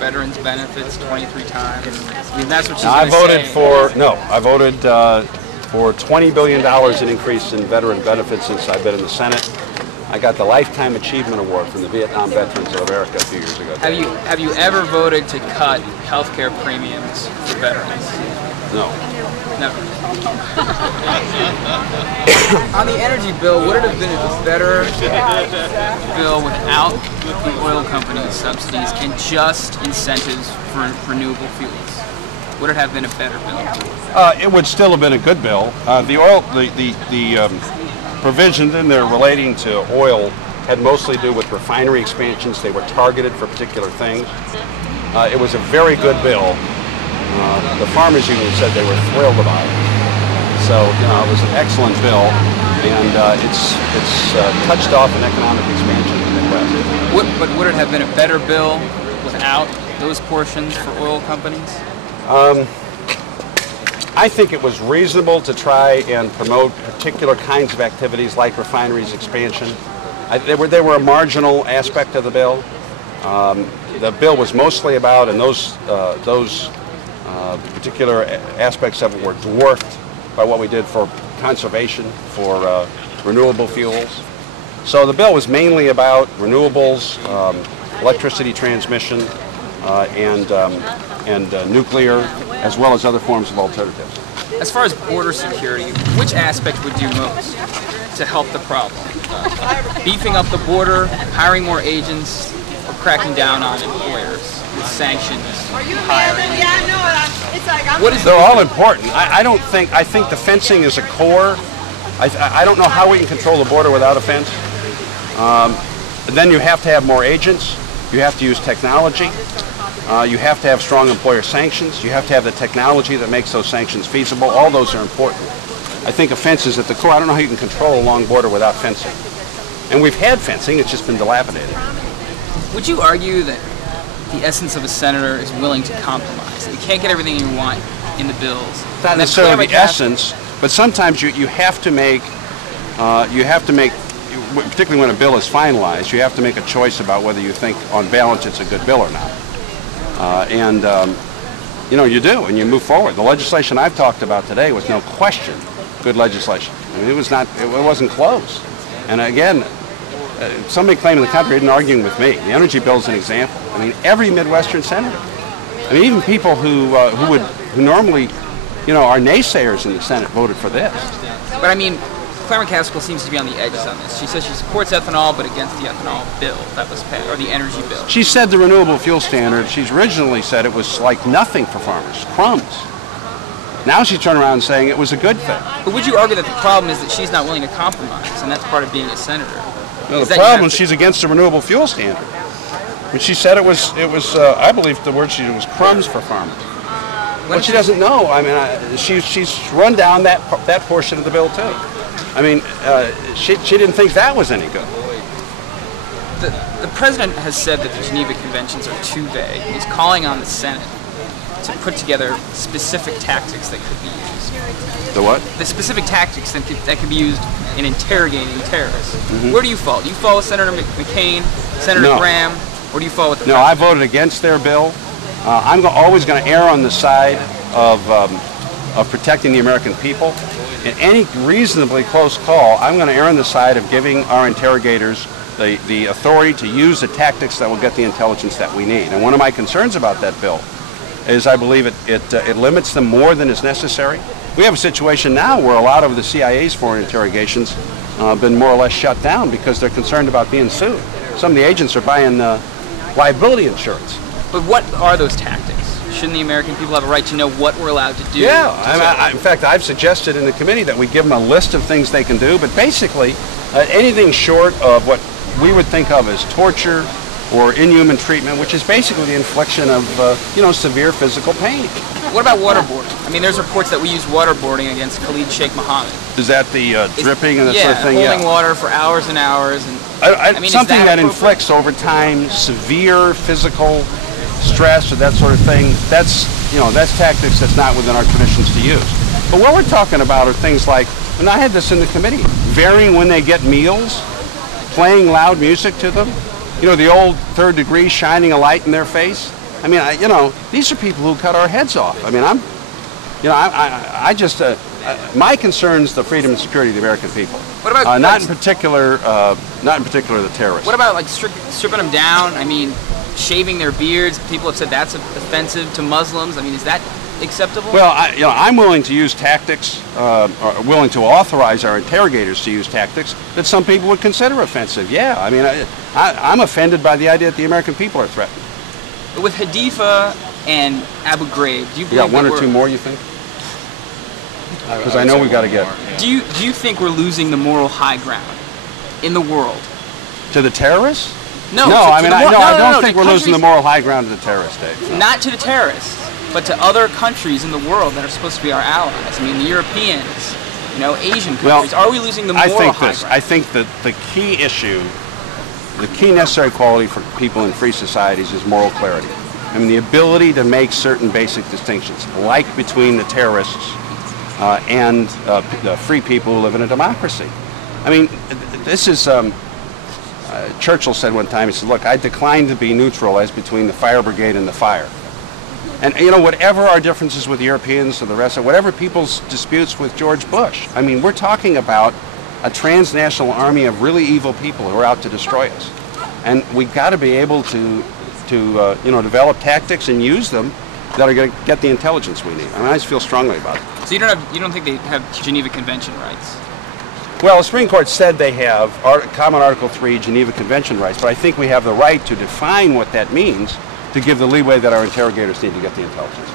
veterans benefits 23 times. I mean, that's what she's I voted say. for, no, I voted for $20 billion in increase in veteran benefits since I've been in the Senate. I got the Lifetime Achievement Award from the Vietnam Veterans of America a few years ago. Have you ever voted to cut health care premiums for veterans? No. Never. On the energy bill, would it have been a better bill without the oil companies' subsidies and just incentives for renewable fuels? Would it have been a better bill? It would still have been a good bill. The provisions in there relating to oil had mostly to do with refinery expansions. They were targeted for particular things. It was a very good bill. The farmers union said they were thrilled about it. So, it was an excellent bill, and it's touched off an economic expansion in the Midwest. But would it have been a better bill without those portions for oil companies? I think it was reasonable to try and promote particular kinds of activities like refineries expansion. They were a marginal aspect of the bill. The bill was mostly about, and those particular aspects of it were dwarfed by what we did for conservation, for renewable fuels. So the bill was mainly about renewables, electricity transmission, and nuclear, as well as other forms of alternatives. As far as border security, which aspect would do most to help the problem? Beefing up the border, hiring more agents, or cracking down on employers with sanctions, hiring? They're all important. I think the fencing is a core. I don't know how we can control the border without a fence. Then you have to have more agents. You have to use technology. You have to have strong employer sanctions. You have to have the technology that makes those sanctions feasible. All those are important. I think a fence is at the core. I don't know how you can control a long border without fencing. And we've had fencing, it's just been dilapidated. Would you argue that the essence of a senator is willing to compromise? That you can't get everything you want in the bills? Not necessarily the essence, but sometimes you have to make, particularly when a bill is finalized, you have to make a choice about whether you think on balance it's a good bill or not. You do, and you move forward. The legislation I've talked about today was no question good legislation. I mean, it wasn't close. And again, somebody claiming the country isn't arguing with me. The energy bill is an example. I mean, every Midwestern senator. I mean, even people who normally, are naysayers in the Senate voted for this. But I mean, Claire McCaskill seems to be on the edges on this. She says she supports ethanol, but against the ethanol bill that was passed, or the energy bill. She said the renewable fuel standard, she's originally said it was like nothing for farmers, crumbs. Now she's turned around saying it was a good thing. But would you argue that the problem is that she's not willing to compromise, and that's part of being a senator? No, the problem is she's against the renewable fuel standard. I mean, she said it was. I believe the word she used was crumbs for farmers. But she doesn't know. I mean, she's run down that portion of the bill too. I mean, she didn't think that was any good. The president has said that the Geneva Conventions are too vague. He's calling on the Senate to put together specific tactics that could be used. The what? The specific tactics that could be used in interrogating terrorists. Mm-hmm. Where do you fall? Do you fall with Senator McCain, Senator Graham, or do you fall with the president? I voted against their bill. I'm always going to err on the side of protecting the American people. In any reasonably close call, I'm going to err on the side of giving our interrogators the authority to use the tactics that will get the intelligence that we need. And one of my concerns about that bill is I believe it limits them more than is necessary. We have a situation now where a lot of the CIA's foreign interrogations have been more or less shut down because they're concerned about being sued. Some of the agents are buying liability insurance. But what are those tactics? Shouldn't the American people have a right to know what we're allowed to do? Yeah, in fact, I've suggested in the committee that we give them a list of things they can do, but basically anything short of what we would think of as torture or inhuman treatment, which is basically the infliction of severe physical pain. What about waterboarding? I mean, there's reports that we use waterboarding against Khalid Sheikh Mohammed. Is that the dripping and that sort of thing? Holding water for hours and hours. And I mean, something that inflicts over time severe physical stress or that sort of thing. That's tactics that's not within our traditions to use. But what we're talking about are things like, and I had this in the committee, varying when they get meals, playing loud music to them. The old third degree shining a light in their face. I mean, you know, these are people who cut our heads off. I mean, I just, my concern's the freedom and security of the American people. What about not in particular the terrorists. What about like stripping them down? I mean, shaving their beards. People have said that's offensive to Muslims. I mean, is that acceptable? Well, I'm willing to use tactics, or willing to authorize our interrogators to use tactics that some people would consider offensive. Yeah, I mean, I'm offended by the idea that the American people are threatened. But with Hadifa and Abu Ghraib, do you believe you got one or two more, you think? Because I know we've got to get. Do you think we're losing the moral high ground in the world? To the terrorists? No. I don't think we're losing the moral high ground to the terrorists, Dave. Not to the terrorists, but to other countries in the world that are supposed to be our allies. I mean, the Europeans, you know, Asian countries. Are we losing the moral high ground? I think that the key issue, the key necessary quality for people in free societies is moral clarity. I mean, the ability to make certain basic distinctions, like between the terrorists and the free people who live in a democracy. I mean, this is, Churchill said one time, he said, look, I decline to be neutral as between the fire brigade and the fire. And, you know, whatever our differences with Europeans or the rest of, whatever people's disputes with George Bush, I mean, we're talking about a transnational army of really evil people who are out to destroy us. And we've got to be able to develop tactics and use them that are going to get the intelligence we need. I mean, I just feel strongly about it. So you don't think they have Geneva Convention rights? Well, the Supreme Court said they have Common Article 3 Geneva Convention rights, but I think we have the right to define what that means to give the leeway that our interrogators need to get the intelligence.